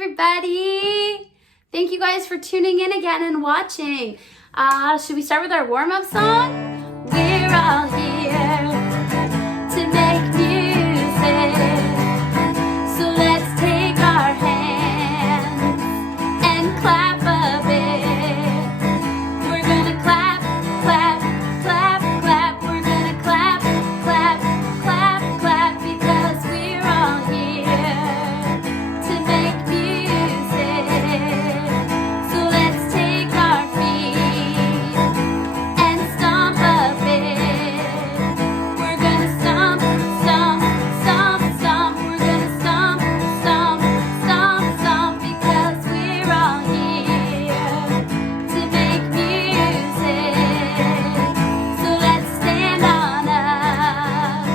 everybody. Thank you guys for tuning in again and watching. Should we start with our warm-up song? We're all here to make music. So let's take our hands and clap a bit. We're gonna clap, clap, clap, clap. We're gonna clap, clap, clap, clap, because we're all here to make music. So let's take our feet and stomp a bit. We're gonna stomp, stomp, stomp, stomp. We're gonna stomp, stomp, stomp, stomp, because we're all here to make music. So let's stand on up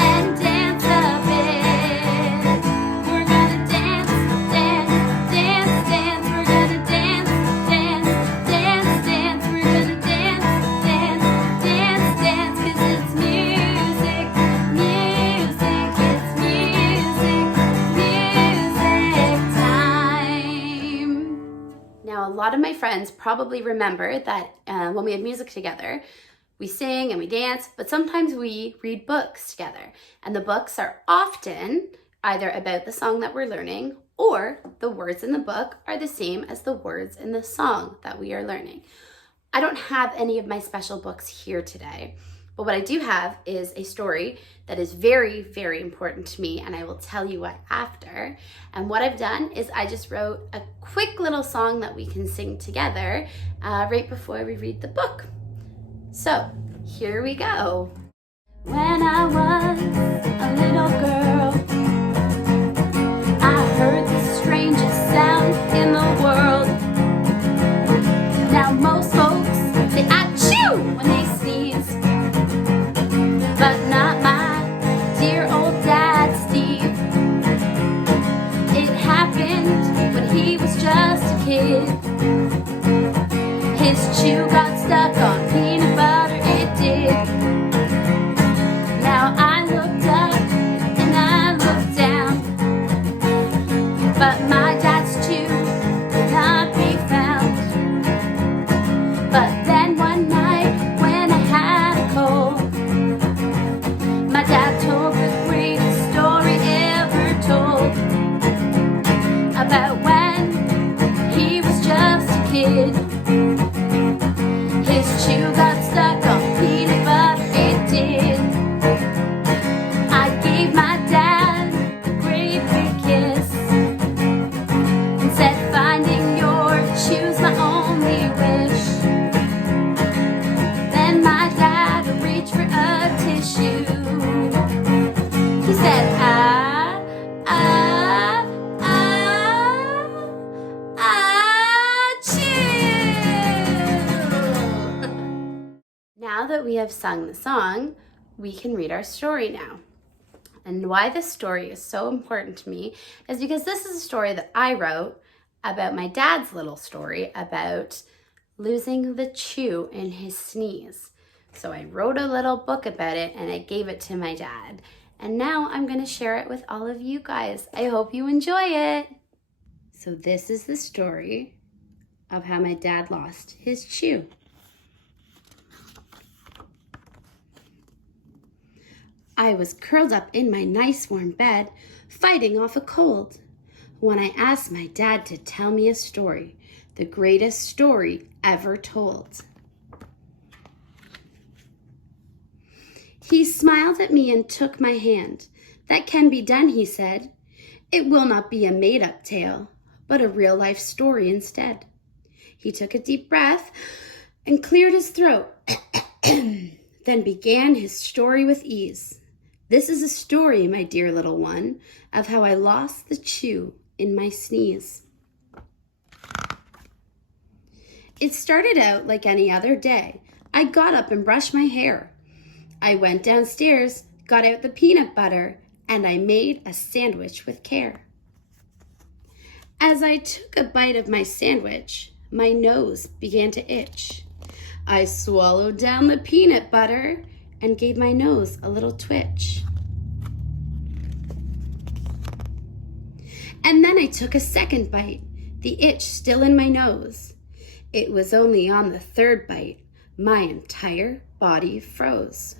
and dance a bit. We're gonna dance, dance, dance, dance. We're gonna dance, dance, dance, dance. We're gonna dance, dance, dance, dance, 'cause it's music, music, it's music time. Now, a lot of my friends probably remember that when we have music together, we sing and we dance, but sometimes we read books together. And the books are often either about the song that we're learning, or the words in the book are the same as the words in the song that we are learning. I don't have any of my special books here today, but what I do have is a story that is very, very important to me, and I will tell you what after. And what I've done is I just wrote a quick little song that we can sing together right before we read the book. So here we go. When I was a little girl, I heard the strangest sound in the world. Now most folks, they achoo when they sneeze, but not my dear old dad Steve. It happened when he was just a kid. His chew got stuck on peanut butter, it did. Now I looked up and I looked down, but my dad's chew could not be found. But then one night when I had a cold, my dad told the greatest story ever told, about when he was just a kid. His chew got stuck on peanut butter, it did. I gave my dad a great big kiss and said, finding your chew's my only wish. Then my dad reached for a tissue. He said, Now that we have sung the song, we can read our story now. And why this story is so important to me is because this is a story that I wrote about my dad's little story about losing the chew in his sneeze. So I wrote a little book about it and I gave it to my dad. And now I'm going to share it with all of you guys. I hope you enjoy it. So this is the story of how my dad lost his chew. I was curled up in my nice warm bed, fighting off a cold, when I asked my dad to tell me a story, the greatest story ever told. He smiled at me and took my hand. That can be done, he said. It will not be a made-up tale, but a real-life story instead. He took a deep breath and cleared his throat, then began his story with ease. This is a story, my dear little one, of how I lost the chew in my sneeze. It started out like any other day. I got up and brushed my hair. I went downstairs, got out the peanut butter, and I made a sandwich with care. As I took a bite of my sandwich, my nose began to itch. I swallowed down the peanut butter and gave my nose a little twitch. And then I took a second bite, the itch still in my nose. It was only on the third bite my entire body froze.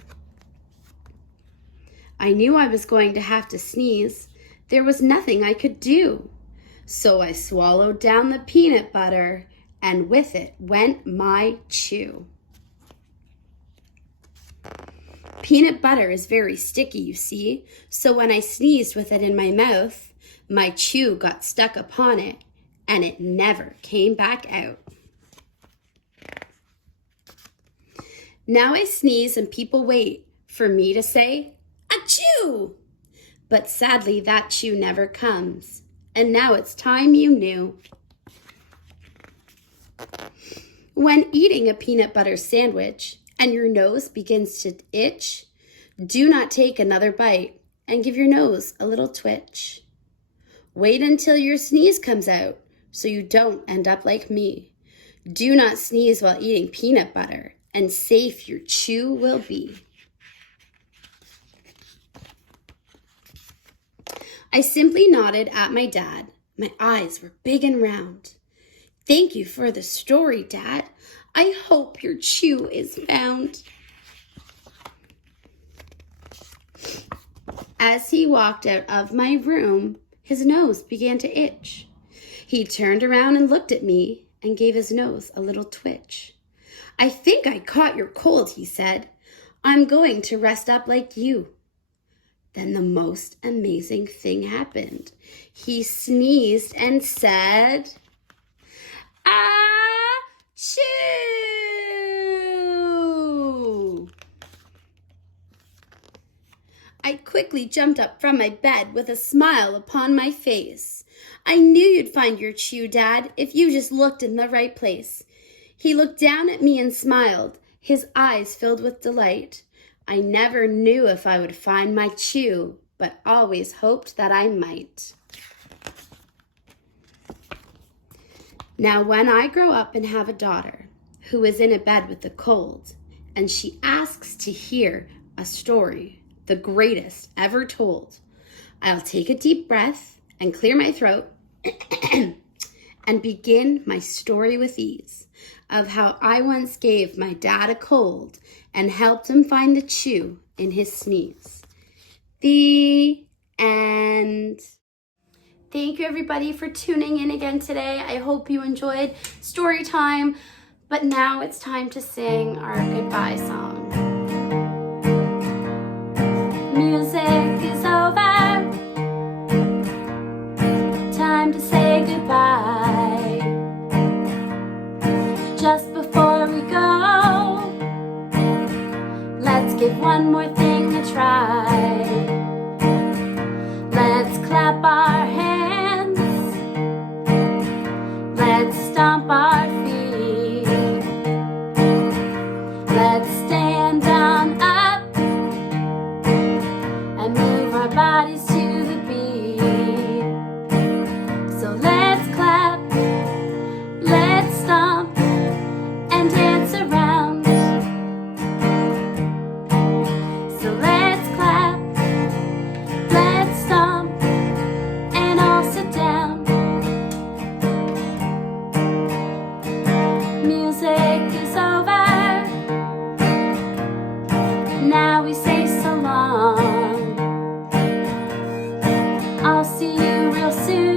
I knew I was going to have to sneeze. There was nothing I could do. So I swallowed down the peanut butter, and with it went my chew. Peanut butter is very sticky, you see, so when I sneezed with it in my mouth, my chew got stuck upon it, and it never came back out. Now I sneeze and people wait for me to say, achoo! But sadly that chew never comes, and now it's time you knew. When eating a peanut butter sandwich and your nose begins to itch, do not take another bite and give your nose a little twitch. Wait until your sneeze comes out so you don't end up like me. Do not sneeze while eating peanut butter, and safe your chew will be. I simply nodded at my dad. My eyes were big and round. Thank you for the story, Dad. I hope your chew is found. As he walked out of my room, his nose began to itch. He turned around and looked at me and gave his nose a little twitch. I think I caught your cold, he said. I'm going to rest up like you. Then the most amazing thing happened. He sneezed and said, achoo! I quickly jumped up from my bed with a smile upon my face. I knew you'd find your chew, Dad, if you just looked in the right place. He looked down at me and smiled, his eyes filled with delight. I never knew if I would find my chew, but always hoped that I might. Now, when I grow up and have a daughter who is in a bed with a cold, and she asks to hear a story, the greatest ever told, I'll take a deep breath and clear my throat and begin my story with ease of how I once gave my dad a cold and helped him find the chew in his sneeze. The end. Thank you everybody for tuning in again today. I hope you enjoyed story time, but now it's time to sing our goodbye song. Music is over. Time to say goodbye. Just before we go, let's give one more thing a try. Let's clap our hands. Let's stomp our feet. Let's stand on up and move our bodies to the beat. So let's clap, let's stomp and dance around. So let's clap, let's stomp and all sit down. Music is over. Now we say so long. I'll see you real soon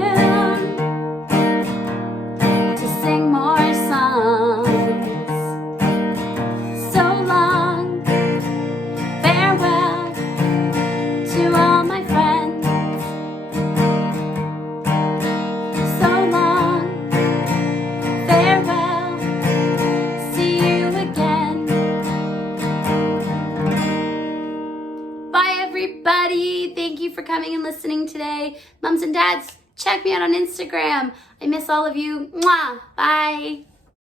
to sing more songs. So long, farewell to all my friends. So long, farewell, see you again. Bye everybody, thank you for coming and listening today. Moms and dads, check me out on Instagram. I miss all of you. Mwah. Bye.